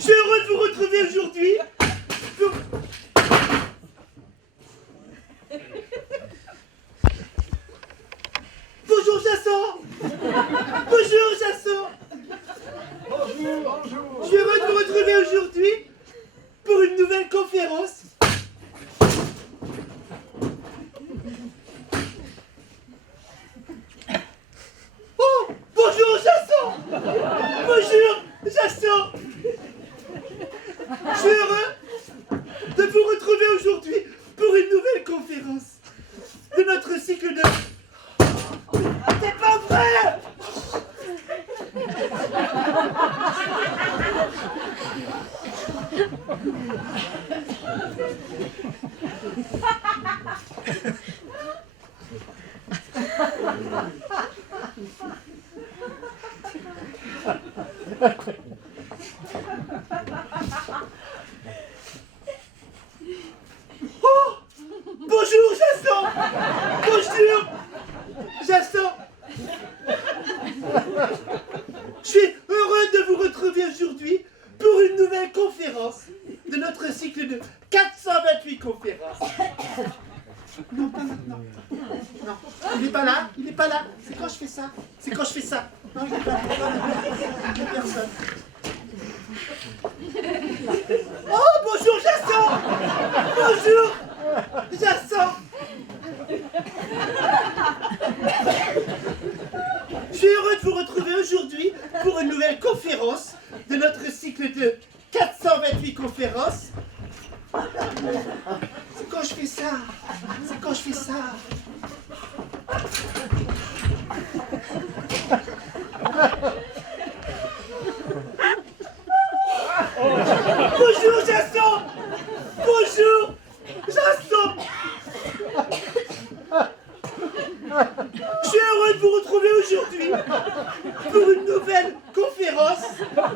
Je suis heureux de vous retrouver aujourd'hui. Bonjour Jasson. Bonjour Jasson. Bonjour. Je suis heureux de vous retrouver aujourd'hui pour une nouvelle conférence. Oh, bonjour Jasson. Bonjour Jasson. Je suis heureux de vous retrouver aujourd'hui pour une nouvelle conférence de notre cycle de... C'est pas vrai! Oh! Bonjour Jasson! Bonjour Jasson! Je suis heureux de vous retrouver aujourd'hui pour une nouvelle conférence de notre cycle de 428 conférences. Non, pas maintenant. Non, il n'est pas là, il n'est pas là. C'est quand je fais ça. C'est quand je fais ça. Non, il n'est pas là. Il n'y a personne. Oh, bonjour Jasson! Bonjour Jasson! Je suis heureux de vous retrouver aujourd'hui pour une nouvelle conférence de notre cycle de 428 conférences. C'est quand je fais ça. C'est quand je fais ça. Bonjour Jasson! Bonjour Jasson! Je suis heureux de vous retrouver aujourd'hui pour une nouvelle conférence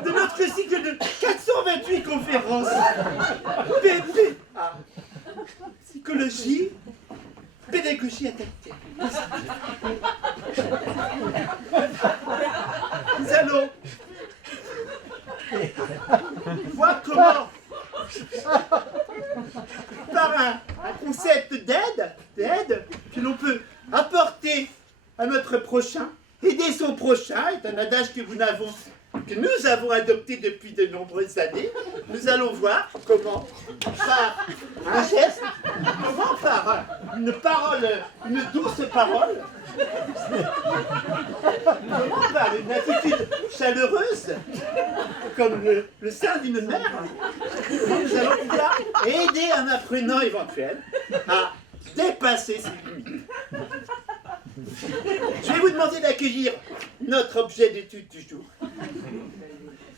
de notre cycle de 428 conférences. PPA. Psychologie, pédagogie adaptée. Nous allons voir comment, par un concept d'aide que l'on peut apporter à notre prochain, aider son prochain, est un adage que nous avons adopté depuis de nombreuses années. Nous allons voir comment, par un geste, comment par une parole, une douce parole, comment par une attitude chaleureuse, comme le sein d'une mère, nous allons pouvoir aider un apprenant éventuel à dépasser ses limites. Je vais vous demander d'accueillir notre objet d'étude du jour.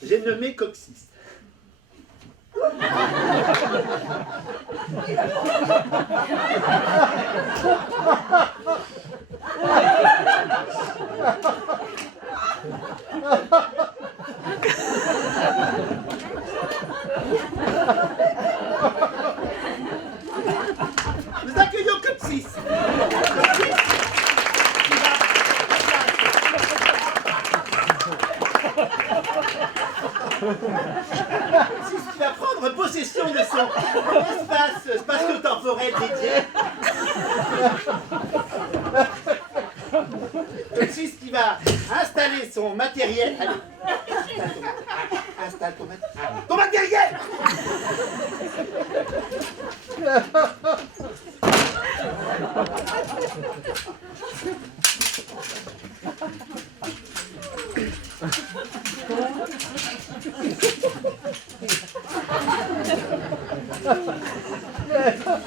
J'ai nommé Coccyx. Nous accueillons Coccyx. C'est qui va prendre possession de son espace spatio-temporel dédié. Coccyx qui va installer son matériel. Allez, installe ton matériel.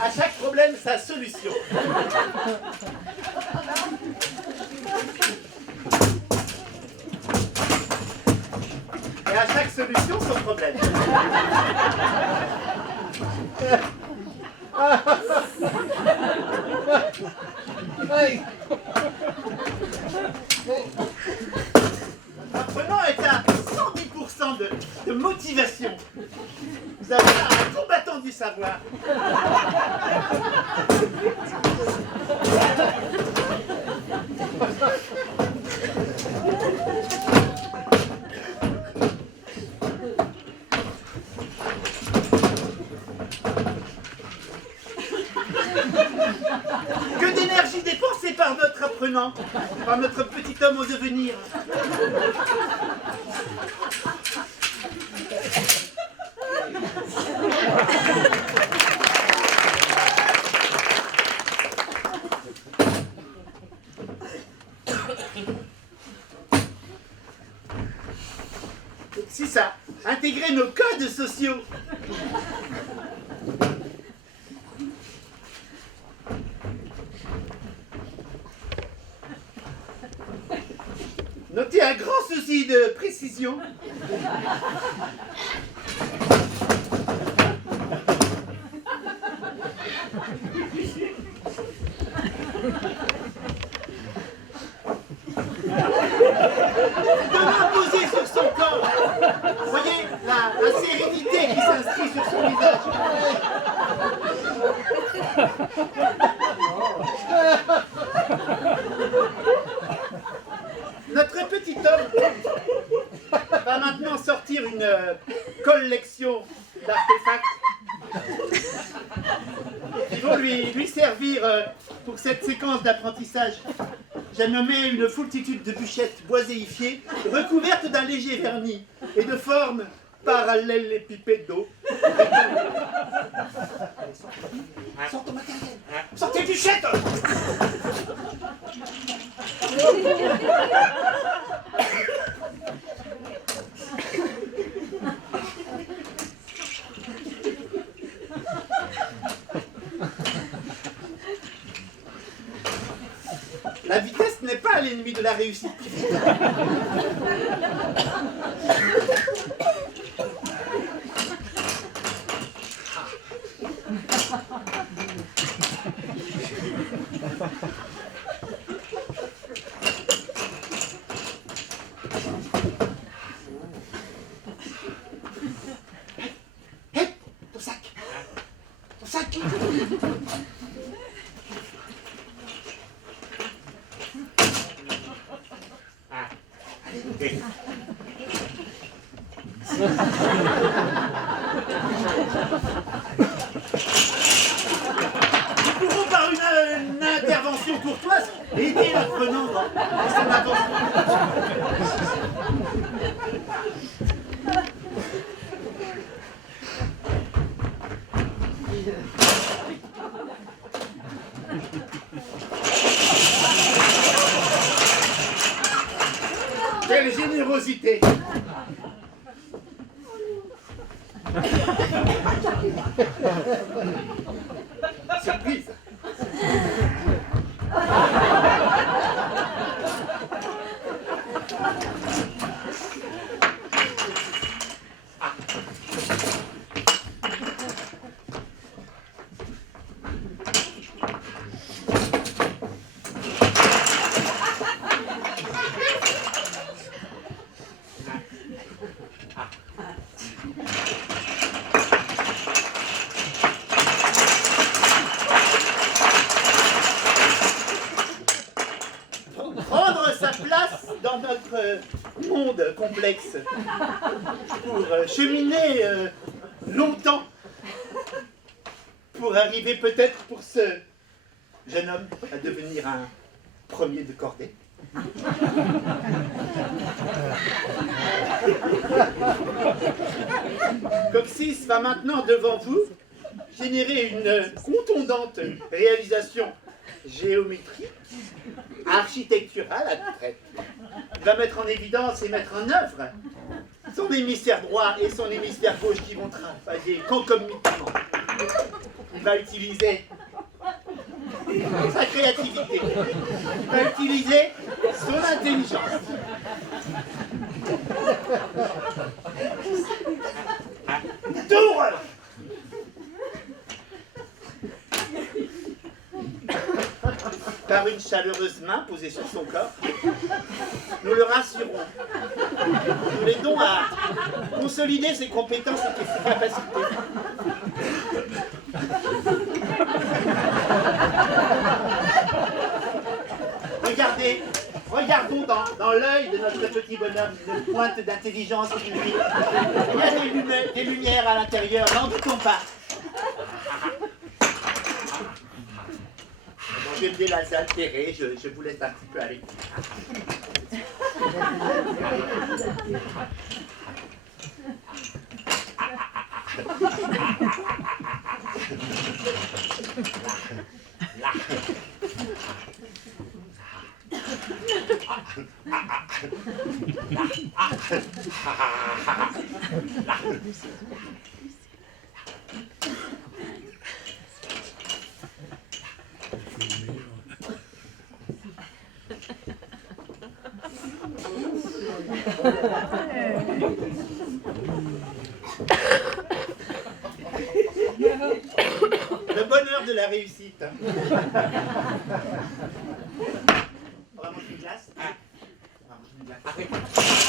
À chaque problème, sa solution. Et à chaque solution, son problème. L'apprenant est à 110% de motivation. Vous avez un combattant du savoir. maintenant par notre petit homme au devenir. C'est ça, intégrer nos codes sociaux. Notez un grand souci de précision. De l'imposer sur son corps. Vous voyez la sérénité qui s'inscrit sur son visage. Notre petit homme va maintenant sortir une collection d'artefacts qui vont lui servir pour cette séquence d'apprentissage. J'ai nommé une foultitude de bûchettes boiséifiées recouvertes d'un léger vernis et de forme parallélépipède d'eau. Sortez ton matériel. Sortez bûchettes. La vitesse n'est pas l'ennemi de la réussite. Hé, ton sac. Ton sac. Nous pouvons par une intervention courtoise aider l'apprenant dans son avancement. Quelle générosité! Surprise! Prendre sa place dans notre monde complexe pour cheminer longtemps pour arriver peut-être pour ce jeune homme à devenir un premier de cordée. Coccyx va maintenant devant vous générer une contondante réalisation géométrique, architecturale à toute traite. Il va mettre en évidence et mettre en œuvre son hémisphère droit et son hémisphère gauche qui vont travailler concomitamment. Il va utiliser sa créativité. Il va utiliser son intelligence. Tour! Par une chaleureuse main posée sur son corps, nous le rassurons. Nous l'aidons à consolider ses compétences et ses capacités. Regardons dans l'œil de notre petit bonhomme une pointe d'intelligence qui lui. Il y a des lumières à l'intérieur, n'en doutons pas. je vais me désaltérer, je vous laisse un petit peu aller. Le bonheur de la réussite. Hein. On va manger une glace. On va manger une glace. Arrête.